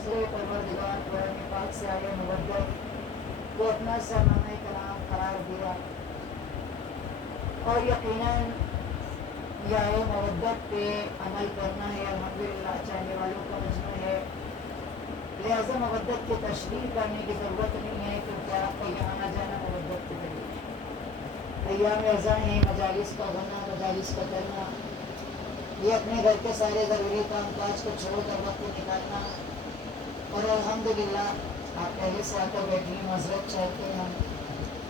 نظر پروردگار قرآن پاک سے آئے مودت کو اپنا سرنامہ کلام قرار دیا، اور یقیناً یہ آئے مودت پہ عمل کرنا ہے الحمدللہ چاہنے والوں کا مجمع ہے، لہذا مودت کی تشریح کرنے کی ضرورت نہیں ہے، کیونکہ آپ کا یہاں آنا جانا مودت کے ذریعے ایام ازاں ہیں، مجالس کا ہونا، مجالس کا کرنا، یہ اپنے گھر کے سارے ضروری کام کاج کو چھوڑ کر وقت نکالنا، اور الحمدللہ آپ پہلے سے آ کر بیٹھی ہیں، معذرت چاہتے ہیں ہم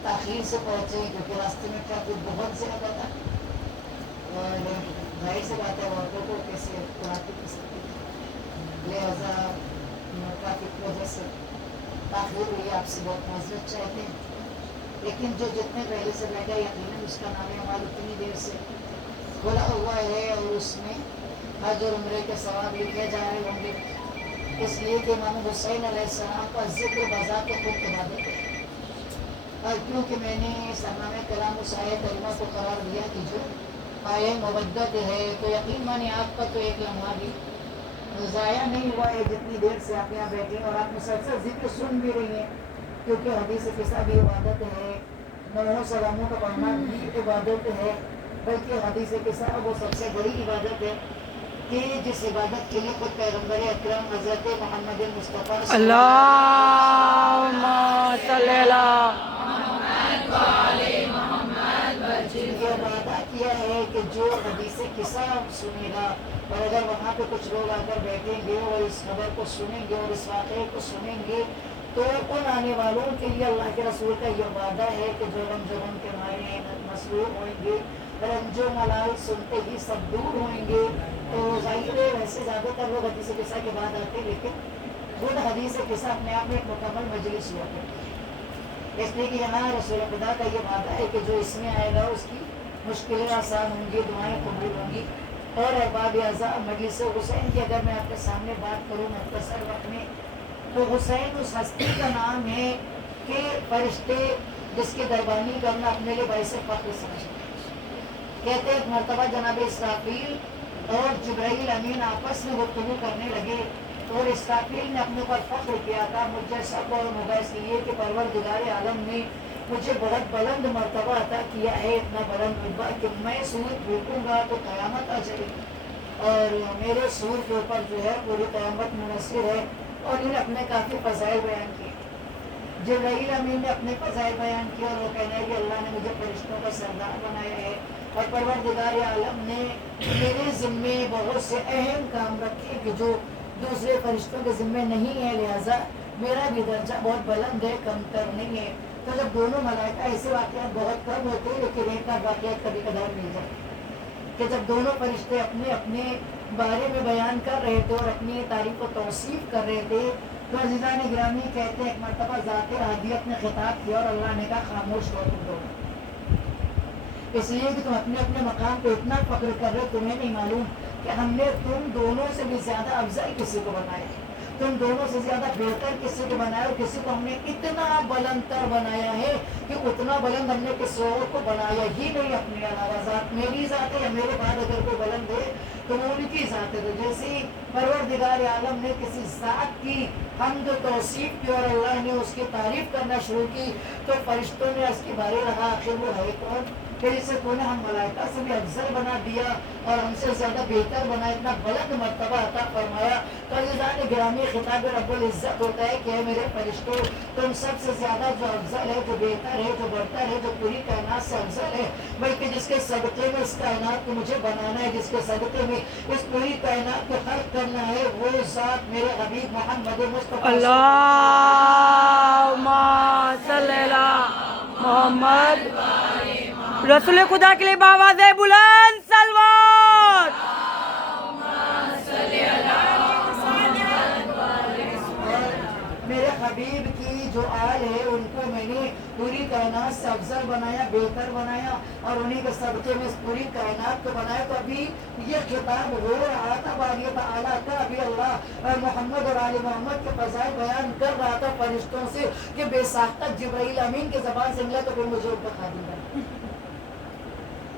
تاخیر سے پہنچے کیونکہ راستے میں ٹریفک بہت زیادہ تھا، اور ظاہر سی بات ہے عورتوں کو کیسے ٹریفک کی سکتی ہے، لہٰذا ٹریفک کی وجہ سے تاخیر ہوئی، آپ سے بہت معذرت چاہتے ہیں، لیکن جو جتنے پہلے سے بیٹھا یقیناً اس کا نام ہمارا اتنی دیر سے کھلا ہوا ہے، اور اس میں حج اور عمرے کے ثواب لکھے جا رہے ہوں گے، اس لیے کہ امام حسین علیہ السلام کا ذکر بذات خود عبادت ہے، اور کیونکہ میں نے سرنامہ کلام اس آیہ کریمہ کو قرار دیا کہ جو آیہ مودت ہے، تو یقین مانے آپ کا تو ایک لمحہ بھی ضائع نہیں ہوا ہے، جتنی دیر سے آپ یہاں بیٹھے ہیں اور آپ مسلسل ذکر سن بھی رہی ہیں، کیونکہ حدیث قصہ بھی عبادت ہے، نوحوں سلاموں کا پڑھنا بھی عبادت ہے، بلکہ حدیث قصہ وہ سب سے بڑی عبادت ہے کہ جس عبادت کے لیے خود پیغمبر اکرم حضرت محمد مصطفیٰ اللہم صلی اللہ یہ وعدہ کیا ہے کہ جو حدیث قصہ سنے گا، اور اگر وہاں پہ کچھ لوگ آ کر بیٹھیں گے اور اس خبر کو سنیں گے اور اس واقعے کو سنیں گے، تو ان آنے والوں کے لیے اللہ کے رسول کا یہ وعدہ ہے کہ جو غم کے مارے مسرور ہوئیں گے، رنج و ملال سنتے ہی سب دور ہوئیں گے، تو ظاہر ہے ویسے زیادہ تر لوگ حدیث قصہ کے بعد آتے، لیکن خود حدیث قصہ اپنے آپ میں ایک مکمل مجلس ہوا کرتی ہے، اس لیے کہ یہاں رسول خدا کا یہ وعدہ ہے کہ جو اس میں آئے گا اس کی مشکلیں آسان ہوں گی، دعائیں قبول ہوں گی، اور احباب اعزاء مجلس حسین کی اگر میں آپ کے سامنے بات کروں مختصر وقت میں، تو حسین اس ہستی کا نام ہے کہ فرشتے جس کے دربانی کرنا اپنے لیے باعث فخر سمجھتے ہیں۔ کہتے ایک مرتبہ جناب اسرافیل اور جبرائیل امین آپس میں گفتگو کرنے لگے، اور اسرافیل نے اپنے اوپر فخر کیا تھا، مجھے سب اور مباحث یہ کہ پروردگار عالم نے مجھے بہت بلند مرتبہ عطا کیا ہے، اتنا بلند رتبہ کہ میں سور پھونکوں گا تو قیامت آ جائے گی، اور میرے سور کے اوپر جو ہے پوری قیامت منحصر ہے، اور انہیں اپنے کافی فضائل بیان کیے۔ جبرائیل امین نے اپنے فضائل بیان کیا، اور وہ کہنا ہے کہ اللہ نے مجھے فرشتوں کا سردار بنایا ہے، اور پروردگار عالم نے میرے ذمے بہت سے اہم کام رکھے کہ جو دوسرے فرشتوں کے ذمے نہیں ہے، لہٰذا میرا بھی درجہ بہت بلند ہے، کم تر نہیں ہے۔ تو جب دونوں ملائکہ، ایسے واقعات بہت کم ہوتے ہیں لیکن ایک آدھ واقعات کبھی کبھار مل جاتے ہیں کہ جب دونوں فرشتے اپنے اپنے بارے میں بیان کر رہے تھے اور اپنی تعریف و توصیف کر رہے تھے، تو عزیزان گرامی کہتے ہیں ایک مرتبہ ذات احدیت نے خطاب کیا اور اللہ نے کہا خاموش رہو تم دونوں، اس لیے کہ تم اپنے اپنے مقام پہ اتنا فخر کر رہے، تمہیں نہیں معلوم کہ ہم نے تم دونوں سے بھی زیادہ افضل کسی کو بنایا ہے، تم دونوں سے زیادہ بہتر کسی کو بنایا، اور کسی کو ہم نے اتنا بلند تر بنایا ہے کہ اتنا بلند ہم نے کسی اور کو بنایا ہی نہیں اپنے علاوہ، ذات میری ذات ہے یا میرے بعد اگر کوئی بلند ہے تو وہ ان کی ذات ہے۔ تو جیسے ہی پروردگار عالم نے کسی ذات کی حمد و توصیف کی اور اللہ نے اس کی تعریف کرنا شروع کی، تو فرشتوں نے اس کے بارے رہا آخر وہ ہے کون، پھر اسے تو نے ہم ملائکہ سے بھی افضل بنا دیا اور ہم سے زیادہ بہتر بنا، اتنا بلند مرتبہ عطا فرمایا۔ تو عزیزان گرامی خطاب رب العزت ہوتا ہے کہ اے میرے فرشتوں، تم سب سے زیادہ جو افضل ہے، جو بہتر ہے، جو برتر ہے، جو پوری کائنات سے افضل ہے، بلکہ جس کے صدقے میں اس کائنات کو مجھے بنانا ہے، جس کے صدقے میں اس پوری کائنات کو خلق کرنا ہے، وہ ذات میرے حبیب محمد مصطفیٰ اللہم صلی اللہ محمد رسول خدا کے لیے بآواز بلند سلوات۔ میرے حبیب کی جو آل ہے ان کو میں نے پوری کائنات سے افضل بنایا، بہتر بنایا، اور انہی کے صدقے میں اس پوری کائنات کو بنایا۔ تو ابھی یہ خطاب ہو رہا تھا، باری تعالیٰ کا ابھی اللہ اور محمد اور آل محمد کے فضائل بیان کر رہا تھا فرشتوں سے کہ بے ساختہ جبرائیل امین کی زبان سے ملا تو پھر مجھے ان کا خادم بنا۔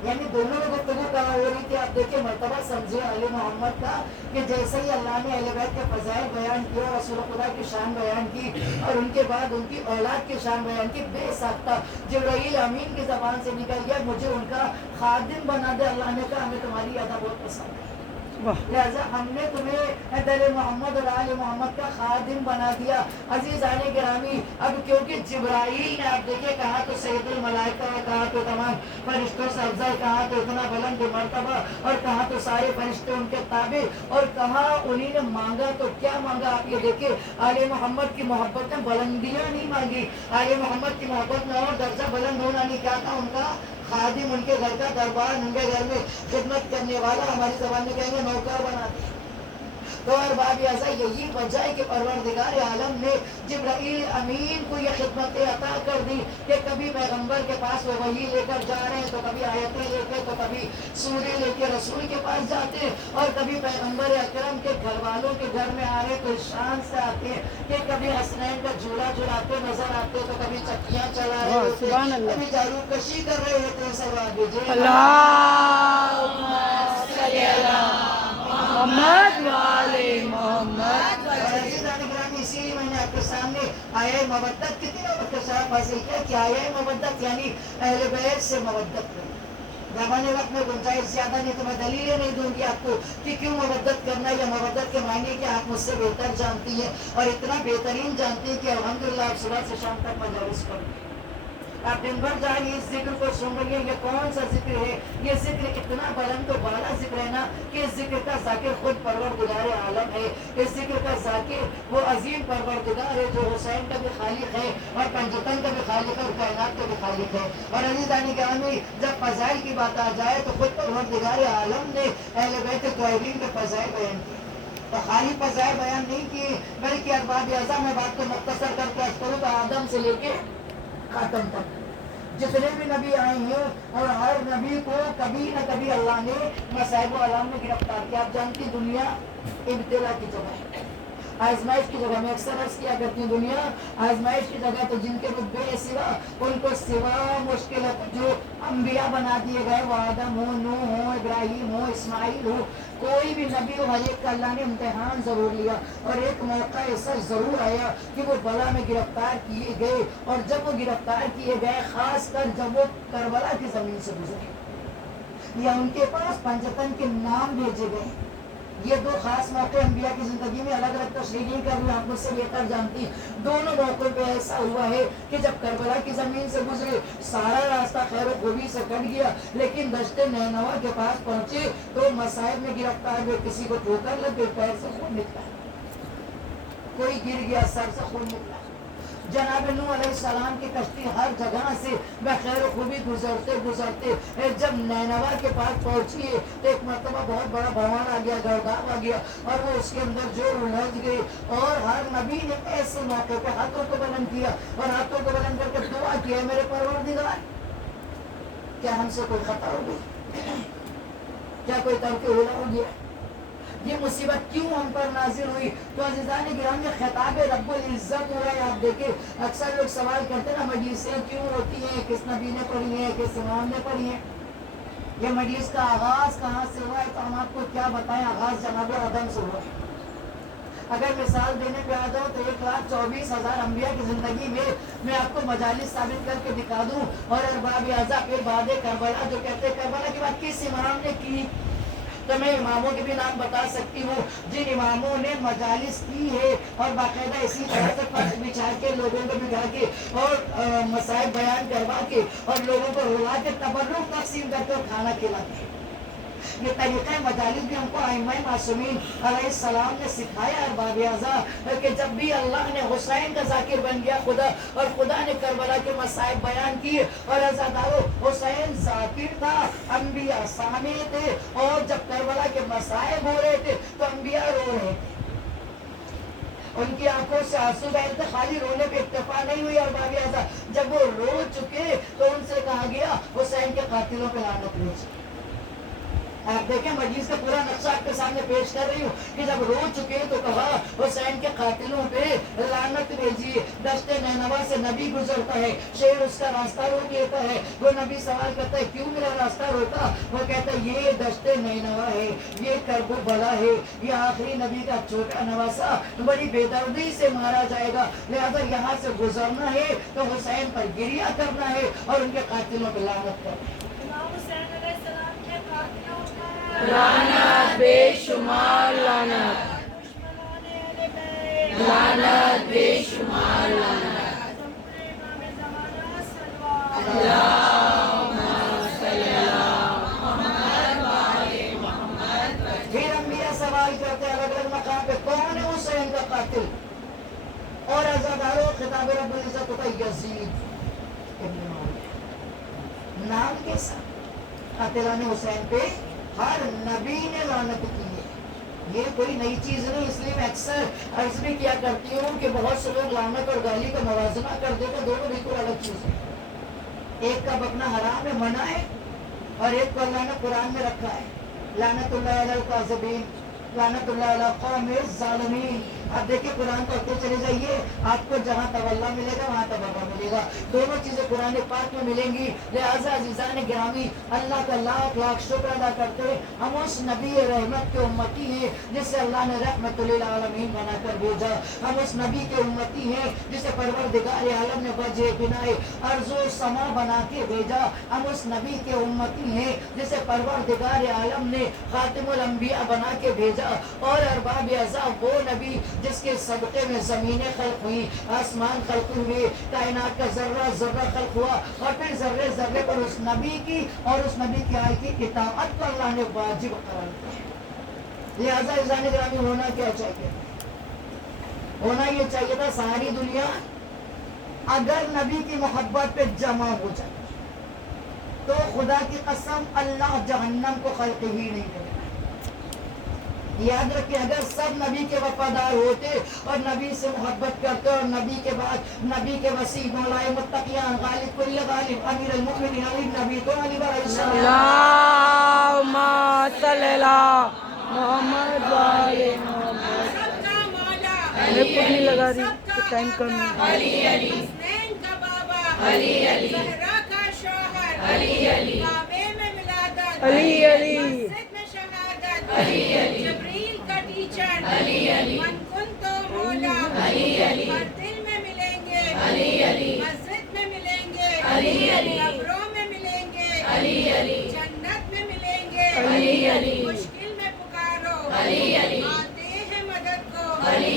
یعنی دونوں میں گفتگو کہاں ہو رہی تھی؟ آپ دیکھیں مرتبہ سمجھے آل محمد کا کہ جیسے ہی اللہ نے اہل بیت کے فضائل بیان کیا اور رسول خدا کی شان بیان کی اور ان کے بعد ان کی اولاد کی شان بیان کی، بے ساختہ جبرائیل امین کی زبان سے نکل گیا مجھے ان کا خادم بنا دے۔ اللہ نے کہا ہمیں تمہاری ادا بہت پسند ہے، لہذا ہم نے تمہیں در محمد اور آل محمد کا خادم بنا دیا۔ عزیزان گرامی، اب کیونکہ جبرائیل نے آپ دیکھیں کہا تو سید الملائکہ، کہا تو تمام فرشتوں سے افضل، کہا تو اتنا بلند مرتبہ، اور کہا تو سارے فرشتے ان کے تابع، اور کہا انہیں نے مانگا تو کیا مانگا؟ آپ یہ دیکھیں آل محمد کی محبت میں بلندیاں نہیں مانگی، آل محمد کی محبت میں اور درجہ بلند ہونا نہیں، کیا تھا ان کا خادم، ان کے گھر کا دربار، ان کے گھر میں خدمت کرنے والا، ہماری زبان میں کہیں گے نوکر بنا دیا۔ تو اور باب ایسا یہی وجہ ہے کہ پروردگار عالم نے جبرائیل امین کو یہ خدمت عطا کر دی کہ کبھی پیغمبر کے پاس وہ وحی لے کر جا رہے ہیں تو کبھی آیتیں لے کے، تو کبھی سورے لے کے رسول کے پاس جاتے ہیں، اور کبھی پیغمبر اکرم کے گھر والوں کے گھر میں آ رہے تو شان سے آتے ہیں کہ کبھی حسنین کا جھولا جھلاتے نظر آتے، تو کبھی چکیاں چلا رہے ہوتے، کبھی جارو کشی کر رہے ہوتے۔ سب آگے جی محمد والے محمد۔ اسی لیے میں نے آپ کے سامنے آیا مودت، کتنی نوبت کا شرف حاصل کیا کہ آیا مودت یعنی اہل بیت سے مودت کرنا۔ زمانے وقت میں گنجائش زیادہ نہیں تو میں دلیلیں نہیں دوں گی آپ کو کہ کیوں مودت کرنا، یا مودت کے معنی کہ آپ مجھ سے بہتر جانتی ہیں، اور اتنا بہترین جانتی ہیں کہ الحمدللہ آپ صبح سے شام تک مجالس پڑھیں، آپ دن بھر جا رہی اس ذکر کو سن رہی ہیں۔ یہ کون سا ذکر ہے؟ یہ ذکر اتنا بلند و بالا ذکر ہے نا کہ اس ذکر کا ذاکر خود پروردگار عالم ہے، اس ذکر کا ذاکر وہ عظیم پروردگار ہے جو حسین کا بھی خالق ہے اور پنجتن کا بھی خالق ہے اور کائنات کا بھی خالق ہے۔ اور عزیزان گرامی، جب فضائل کی بات آ جائے تو خود پروردگار عالم نے اہل بیت طاہرین کے فضائل بیان کیے، تو خالی فضائل بیان نہیں کیے بلکہ ارباب اعظم میں بات کو مختصر کر کے کروں تو آدم سے لے کے خاتم تک جتنے بھی نبی آئے ہیں، اور ہر نبی کو کبھی نہ کبھی اللہ نے مصائب و علام میں گرفتار کیا۔ آپ جانتی دنیا ابتلا کی جگہ ہے، آزمائش کی جگہ۔ میں اکثر عرض کیا کرتی ہوں دنیا آزمائش کی جگہ، تو جن کے رتبے سوا ان کو سوا مشکل جو انبیاء بنا دیے گئے، وہ آدم ہو، نوح ہو، ابراہیم ہو، اسماعیل ہو، کوئی بھی نبی ہو، ہر ایک کا اللہ نے امتحان ضرور لیا، اور ایک موقع ایسا ضرور آیا کہ وہ بلا میں گرفتار کیے گئے، اور جب وہ گرفتار کیے گئے خاص کر جب وہ کربلا کی زمین سے گزرے یا ان کے پاس پنجتن کے نام بھیجے گئے، یہ دو خاص موقع انبیاء کی زندگی میں الگ الگ تشریح نہیں کر رہی، آپ مجھ سے بہتر جانتی، دونوں موقعوں پہ ایسا ہوا ہے کہ جب کربلا کی زمین سے گزرے سارا راستہ خیر و خوبی سے کٹ گیا، لیکن دشت نینوا کے پاس پہنچے تو مصائب میں گرفتار ہوئے، کسی کو ٹھوکر لگ گئی، پیر سے خون نکلا، کوئی گر گیا، سر سے خون نکلا۔ جناب نوح علیہ السلام کی کشتی ہر جگہ سے بخیر و خوبی گزرتے گزرتے جب نینوا کے پاس پہنچی ہے تو ایک مرتبہ بہت بڑا بھوان آ گیا، گرداب آ گیا، اور وہ اس کے اندر جو الجھ گئے، اور ہر نبی نے ایسے موقع پہ ہاتھوں کو بلند کیا اور ہاتھوں کو بلند کر کے دعا کیا، میرے پروردگار کیا ہم سے کوئی خطا ہو گئی، کیا کوئی ترک اولا ہو گیا، یہ مصیبت کیوں ہم پر نازل ہوئی؟ تو عزیزان گرامی خطاب رب العزت ہو رہا ہے۔ آپ دیکھیں اکثر لوگ سوال کرتے ہیں نا مجلسیں کیوں ہوتی ہیں، کس نبی نے پڑھی ہیں، کس امام نے پڑھی ہیں، یہ مجلس کا آغاز کہاں سے ہوا ہے؟ تو ہم آپ کو کیا بتائیں، آغاز جناب آدم سے ہوا ہے۔ اگر مثال دینے پہ آ جاؤ تو 1,24,000 انبیاء کی زندگی میں آپ کو مجالس ثابت کر کے دکھا دوں، اور ارباب اعضاء پھر بعد کربلا جو کہتے ہیں کربلا کی بات کس امام نے کی، تو میں اماموں کے بھی نام بتا سکتی ہوں جن اماموں نے مجالس کی ہے، اور باقاعدہ اسی طرح سے فرش بچھا کے لوگوں کو بٹھا کے اور مصائب بیان کروا کے اور لوگوں کو رلا کے تبرک تقسیم کرتے اور کھانا کھلاتے۔ یہ طریقہ مجالس بھی ہم کو ائمہ معصومین علیہ السلام نے سکھایا، ارباب اعضاء کہ جب بھی اللہ نے حسین کا ذاکر بن گیا خدا، اور خدا نے کربلا کے مصائب بیان کیے، اور عزادارو حسین ذاکر تھا، انبیاء سامع تھے، اور جب کربلا کے مصائب ہو رہے تھے تو انبیاء رو رہے تھے، ان کی آنکھوں سے آنسو بہے تھے، خالی رونے پہ اکتفا نہیں ہوئی ارباب اعضاء، جب وہ رو چکے تو ان سے کہا گیا حسین کے قاتلوں پہ لعنت بھیج، آپ دیکھیں مجلس کا پورا نقشہ آپ کے سامنے پیش کر رہی ہوں کہ جب رو چکے تو کہا حسین کے قاتلوں پہ لعنت بھیجیے. دشت نینوا سے نبی گزرتا ہے, شیر اس کا راستہ روک لیتا ہے. وہ نبی سوال کرتا ہے کیوں میرا راستہ روکا؟ وہ کہتا ہے یہ دشت نینوا ہے, یہ کرب و بلا ہے, یہ آخری نبی کا چھوٹا نواسا بڑی بے دردی سے مارا جائے گا, لہذا یہاں سے گزرنا ہے تو حسین پر گریہ کرنا ہے اور ان کے قاتلوں پہ لعنت کرنا ہے. امام حسین علیہ السلام کے قاتلوں پر لعنت بے شمار لعنت, دشمنان اہل بیت لعنت بے شمار لعنت. ظہور امام زمانہ صلوات اللہم صلی اللہ محمد و آل محمد. پھر انبیاء سوال کرتے ہیں الگ الگ مقام پہ کون ہے حسین کا قاتل؟ اور عزاداروں خطاب رب العزت ہوتا ہے یزید ابن معاویہ. نام کے ساتھ قاتلان حسین پہ ہر نبی نے لعنت کی ہے. یہ کوئی نئی چیز نہیں, اس لیے میں اکثر عرض بھی کیا کرتی ہوں کہ بہت سے لوگ لعنت اور گالی کا موازنہ کر دیتے, دونوں بالکل الگ چیز ہے. ایک کا بکنا حرام ہے, منع ہے, اور ایک کو اللہ نے قرآن میں رکھا ہے. لعنت اللہ علی الکاذبین, لعنت اللہ علی قوم الظالمین. آپ دیکھیں قرآن پڑھتے چلے جائیے, آپ کو جہاں تولا ملے گا وہاں تبرہ ملے گا. دونوں چیزیں قرآن پاک میں ملیں گی. لہٰذا عزیزان گرامی, اللہ کا لاکھ لاکھ شکر ادا کرتے ہم اس نبی رحمت کے امتی ہیں جس سے اللہ نے رحمت للعالمین بنا کر بھیجا. ہم اس نبی کے امتی ہیں جسے پروردگار عالم نے وجہ بنائے ارض و سما بنا کے بھیجا. ہم اس نبی کے امتی ہیں جسے پروردگار عالم نے خاتم الانبیاء بنا کے بھیجا. اور ارباب اعضاء وہ نبی جس کے صدقے میں زمینیں خلق ہوئی, آسمان خلق ہوئے, کائنات کا ذرہ ذرہ خلق ہوا, اور پھر ذرے ذرے پر اس نبی کی اور اس نبی کی آئی کی اطاعت کو اللہ نے واجب قرار دیا. لہٰذا عزیزان گرامی ہونا کیا چاہیے؟ ہونا یہ چاہیے تھا ساری دنیا اگر نبی کی محبت پہ جمع ہو جائے تو خدا کی قسم اللہ جہنم کو خلق ہی نہیں دے. یاد رکھیں اگر سب نبی کے وفادار ہوتے اور نبی سے محبت کرتے اور نبی کے بعد نبی کے وسیع مولائے متقیان غالب کل غالب امیر المؤمنین علی نبی تو علی برائے اللہم صلی اللہ محمد و آل محمد. سب کا مولا میں خود نہیں لگا رہی تو ٹائم کم ہے. حسنین کا بابا زہرا کا شوہر کعبے میں ولادت علی علی مسجد میں شہادت جبریل کا ٹیچر من کن تو مولا ہر دل میں ملیں گے, مسجد میں ملیں گے, قبروں میں ملیں گے, جنت میں ملیں گے, مشکل میں پکارو آتے ہیں مدد کو. نعرے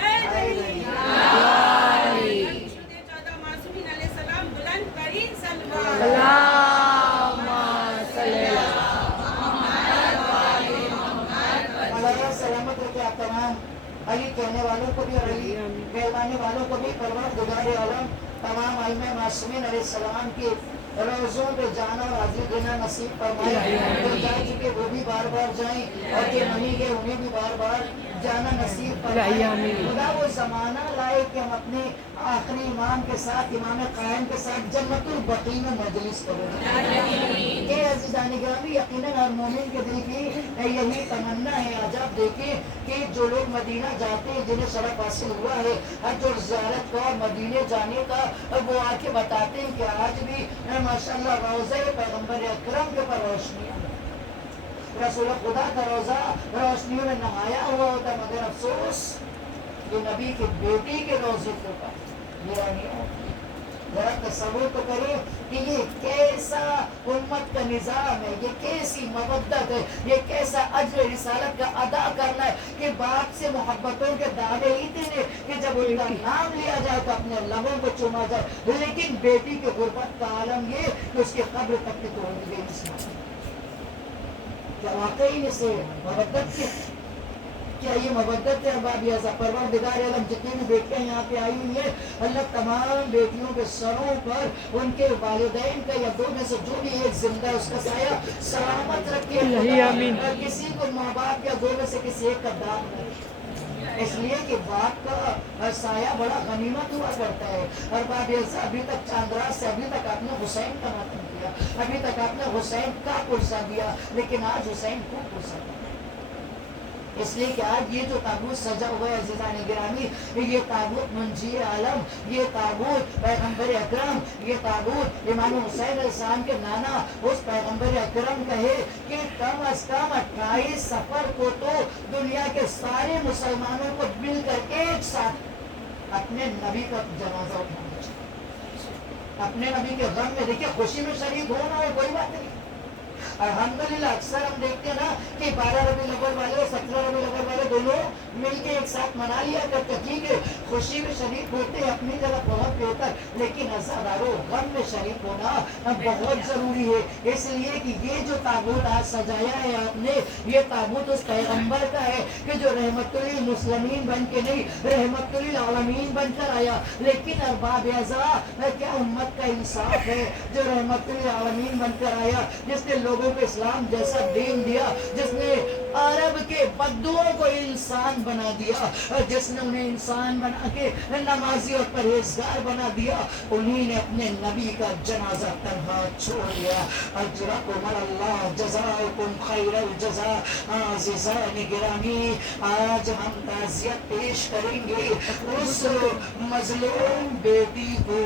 حیدری. شد چودہ معصومین علیہ السلام بلند ترین سلوات. اللہم صلی اللہ اللہ سلامت رکھے آپ تمام علی کہنے والوں کو بھی اور علی کہلوانے والوں کو بھی. پروردگار عالم تمام ائمہ معصومین علیہ السلام کی روزوں پہ جانا اور حاضری دینا نصیب فرمائے. جو جا چکے وہ بھی بار بار جائیں اور جو نہیں گئے انہیں بھی بار بار جانا نصیب فرمائے. خدا وہ زمانہ لائے کہ ہم اپنے آخری امام کے ساتھ, امام قائم کے ساتھ جنت البقیع میں مجلس کریں. کہ عزیزان گرامی یقیناً ہر مومن کے دل کی یہی تمنا ہے. آج آپ دیکھیں کہ جو لوگ مدینہ جاتے ہیں جنہیں شرف حاصل ہوا ہے حج اور زیارت کا اور مدینے جانے کا, وہ آ کے بتاتے ہیں کہ آج بھی ماشاءاللہ روضہ پیغمبر اکرم کے پر روشنیاں, رسول خدا کا روزہ روشنیوں نے نہایا ہوا ہوتا ہے, مگر افسوس یہ نبی کی بیٹی کے روزے کے اوپر میرا نہیں ہوتا. ذرا تصور تو کریں کہ یہ کیسا امت کا نظام ہے, یہ کیسی مودت ہے, یہ کیسا اجر رسالت کا ادا کرنا ہے کہ باپ سے محبتوں کے دعوے اتنے کہ جب ان کا نام لیا جائے تو اپنے لبوں کو چوما جائے, لیکن بیٹی کی غربت کا عالم یہ کہ اس کے قبر تک کی توڑ گئی. کیا واقعی میں سے مودت کی کیا یہ مودت ہے ارباب اعزاء؟ پروردگار عالم جتنی بھی بیٹیاں یہاں پہ آئی ہوئی ہیں اللہ تمام بیٹیوں کے سروں پر ان کے والدین کا یا دو میں سے جو بھی ایک زندہ ہے اس کا سایہ سلامت رکھے الہی آمین۔ اور کسی کو ماں باپ یا دو میں سے کسی ایک کا دام نہ رکھے، اس لیے کہ باپ کا سایہ بڑا غنیمت ہوا کرتا ہے۔ اور باب اعزاء ابھی تک چاندراز سے ابھی تک آپ نے حسین کا ماتم کیا، ابھی تک آپ نے حسین کا پرسہ دیا، لیکن آج حسین کو پرسہ دیا، اس لیے کہ آج یہ جو تابوت سجا ہوا ہے عزیزان گرامی، یہ تابوت منجی عالم، یہ تابوت پیغمبر اکرم، یہ تابوت امام حسین علیہ السلام کے نانا اس پیغمبر اکرم کا ہے کہ کم از کم 28 سفر کو تو دنیا کے سارے مسلمانوں کو مل کر ایک ساتھ اپنے نبی کا جنازہ اٹھانا چاہیے، اپنے نبی کے غم میں دیکھیے خوشی میں شریک ہونا ہے کوئی بات نہیں، الحمدللہ اکثر ہم دیکھتے ہیں نا کہ 12 ربیع الاول والے اور 17 ربیع الاول والے دونوں مل کے ایک ساتھ منا لیا کرتے، ٹھیک ہے خوشی میں شریک ہوتے ہیں اپنی جگہ بہت بہتر، لیکن عزادارو غم میں شریک ہونا بہت ضروری ہے، اس لیے کہ یہ جو تابوت آج سجایا ہے آپ نے، یہ تابوت اس پیغمبر کا ہے کہ جو رحمت للمسلمین بن کے نہیں رحمت للعالمین بن کر آیا، لیکن ارباب اعزاء کیا امت کا انصاف ہے جو رحمت للعالمین بن کر آیا، جس نے لوگوں کو اسلام جیسا دین دیا، جس نے عرب کے بدوؤں کو انسان بنا دیا، جس نے انہیں انسان بنا کے نمازی اور پرہیزگار بنا دیا، انہی نے اپنے نبی کا جنازہ تنہا چھوڑ دیا۔ اجرکم اللہ جزاکم خیر الجزا۔ عزیزان گرامی، آج ہم تعزیت پیش کریں گے اس مظلوم بیٹی کو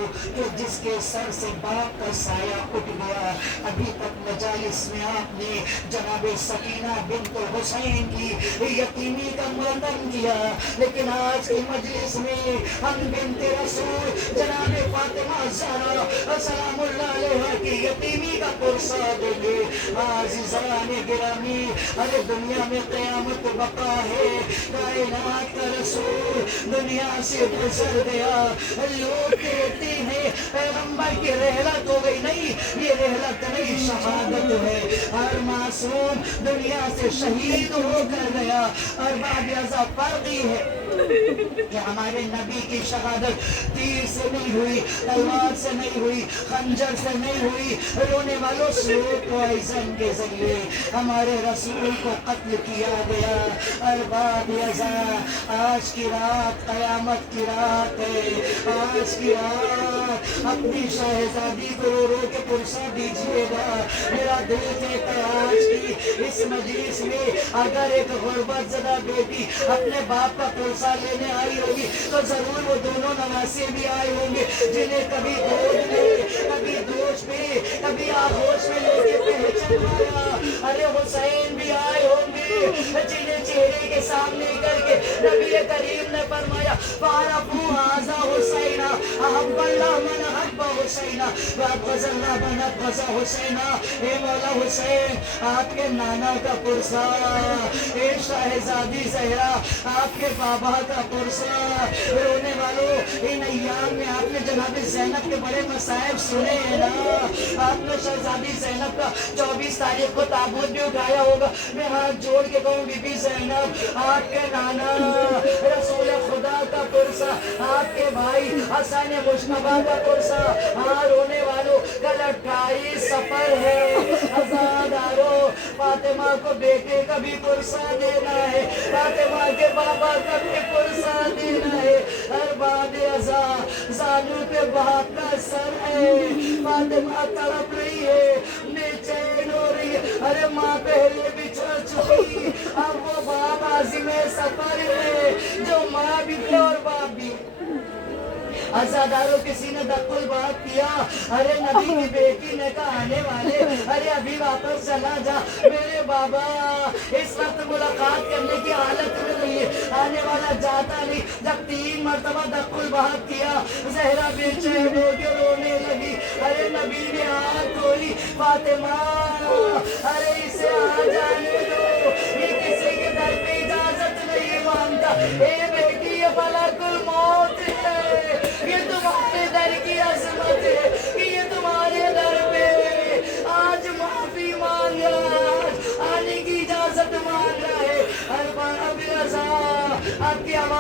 جس کے سر سے باپ کا سایہ اٹھ گیا۔ ابھی تک مجالس میں آپ نے جناب سکینہ بنت حسین کی یتیمی کا ماتم کیا، لیکن آج کی مجلس میں ہم بنت رسول جناب فاطمہ زہرا سلام اللہ علیہ کی یتیمی کا پرسہ دیں گے۔ عزیزان گرامی، ارے دنیا میں قیامت بقا ہے، کائنات کا رسول دنیا سے گزر گیا، لوگ کہتے ہیں پیغمبر کی رحلت ہو گئی، نہیں یہ رحلت نہیں شہادت ہے، ہر معصوم دنیا سے شہید ہو کر گیا۔ اور باب اعزاء فرق ہی ہے کہ ہمارے نبی کی شہادت تیر سے نہیں ہوئی، تلوار سے نہیں ہوئی، خنجر سے نہیں ہوئی، رونے والوں سلوک پوائزن کے ذریعے ہمارے رسول کو قتل کیا گیا۔ اور باب اعزاء آج کی رات قیامت کی رات ہے، آج کی رات اپنی شہزادی کو رو رو کے پرسہ دیجیے گا۔ میرا دل کہتا ہے آج کی اس مجلس میں اگر ایک غربت زدہ بیٹی اپنے باپ کا پرسہ لینے آئی ہوگی تو ضرور وہ دونوں نواسے بھی آئے ہوں گے جنہیں کبھی گود میں کبھی دوش میں کبھی آغوش میں لے کے پہچانوایا۔ ارے حسین بھی آئے ہوں گے جنہیں چہرے کے سامنے کر کے نبی کریم نے فرمایا فَعَرَفُوا هَذَا حُسَيْنَ أَحَبَّ اللَّهُ مَنْ أَحَبَّ حُسَيْنَ وَأَبْغَضَ اللَّهُ مَنْ أَبْغَضَ حُسَيْنَ۔ اے مولا حسین، آپ کے نانا کا پرسہ، اے شہزادی زہرا آپ کے بابا کا پرسہ، رونے والوں ان ایام میں آپ نے جناب زینب کے بڑے مصائب سنے ہیں نا، آپ نے شہزادی زینب کا 24 تاریخ کو تابوت بھی اٹھایا ہوگا۔ میں ہاتھ جوڑ کے کہوں بی بی زینب آپ کے نانا رسول خدا کا پرسہ، آپ کے بھائی حسن مجتبیٰ کا پرسہ، ہاں رونے والوں کل 28 سفر ہے، عزادارو فاطمہ کو بیٹے کا بھی پرسہ دینا ہے، فاطمہ کے بابا کا بھی پرسہ دینا ہے۔ ارباب اعزاء زانو کے باپ کا سر ہے، فاطمہ تڑپ رہی ہے، بے چین ہو رہی ہے، ارے ماں پہلے بچھڑ چکی، اب وہ باپ عازم سفر ہے جو ماں بھی تھے اور باپ بھی۔ عزاداروں کسی نے دخل بات کیا، ارے نبی کی بیٹی نے کہا آنے والے ارے ابھی واپس چلا جا، میرے بابا اس وقت ملاقات کرنے کی حالت میں نہیں ہے، آنے والا جاتا نہیں۔ جب 3 مرتبہ دخل بات کیا زہرا بے چین ہو کے رونے لگی، ارے نبی نے ہاتھ دھوئی، فاطمہ ارے اسے آ جانے دو، یہ کسی کے در پہ اجازت نہیں مانگتا، اے بیٹی یہ ملک الموت ہے، یہ تمہارے در کی عظمت ہے کہ یہ تمہارے در پہ آج معافی مانگ رہا ہے، آنے کی اجازت مانگ رہا ہے۔ ارباب اعزاء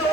2